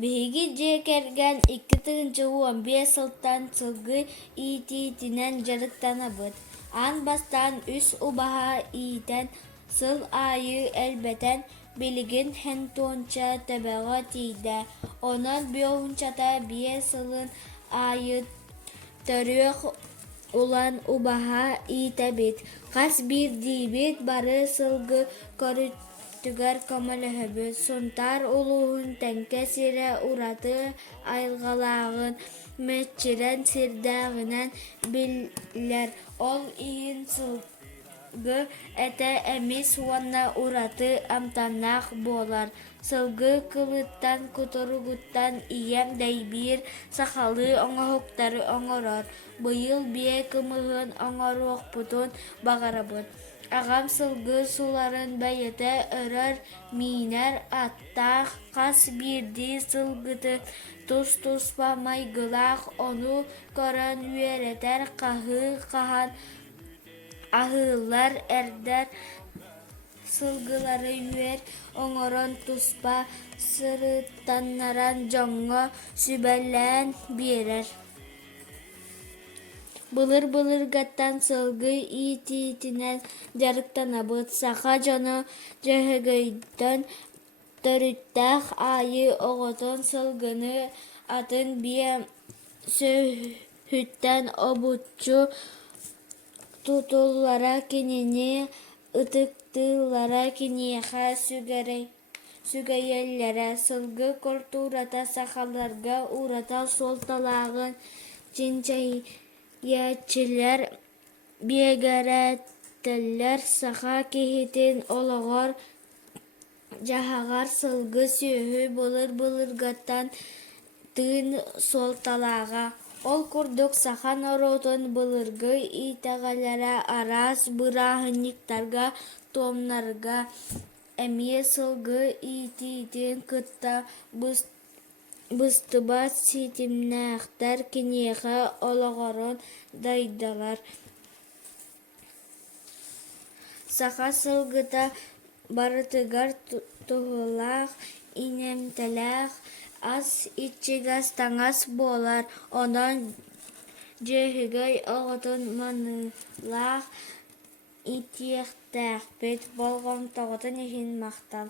Биһиги дьиэкэргэн 2015 сылтан сылгы иитиитинэн жарыктанабыт. Аан бастаан үс убаха иитэн сыл аайы элбэтэн билигин хэнтуонча тэбэҕэ тиийдэ. Онон биоһунчата бие сылын аайы төрүөх улан убаха иитэбит. Хас биирдиибит бары сылгы көрүттүгэр көмөлөһөбүт. Сунтар улуһун тэҥкэ сирэ ураты айылҕалааҕын мэччирэн сирдээҕинэн биллэр. Ол иһин сылгы этэ эмис уонна ураты амтаннаах буолар. Сылгы кылыттан куторугуттан ийэм дэйбиир сахалы оҥоһуктары оҥорор. Быйыл бие кымыһын оҥоруохпутун баҕарабыт. Аҕам сылгы суларын бэйэтэ өрөр миинэр аттаах хас биирдии сылгытын тус-туспа майгылаах ону көрөн үөрэтэр хаһыы-хаһан аһыыллар эрдэр сылгылары үөр оҥорон туспа сырыттаннаран дьоҥҥо сүбэллээн биэрэр. Былыр-былыргаттан сылгы иитиитинэн жарыктанабыт. Саха дьоно дьөһөгөйдөн төрүттээх аайы оҕотун сылгыны атын бие сөһүттэн обуччу тутуллара кинини ытыктыыллара киниэхэ сүгэйэллэрэ. Сылгы культурата сахаларга урата суолталааҕын чинчэйиэччилэр биэгэрэтэллэр саха киһитин олоҕор дьаһаҕар сылгы сүөһү былыр-былыргаттан тыын суолталааҕа. Ол курдук саха норуотун былыргы иитэҕэлэрэ араас бырааһынньыктарга туомнарга эмиэ сылгы иитиитин кытта быстыбат ситимнээхтэр киниэхэ олоҕорун дайдалар. Саха сылгыта барытыгар туһулаах, инэмтэлээх, ас иччигас таҥас буолар. Онон дьүөһүгэй оҕотун маныылаах итиэхтээхпит. Болгомтоҕотун иһин махтал.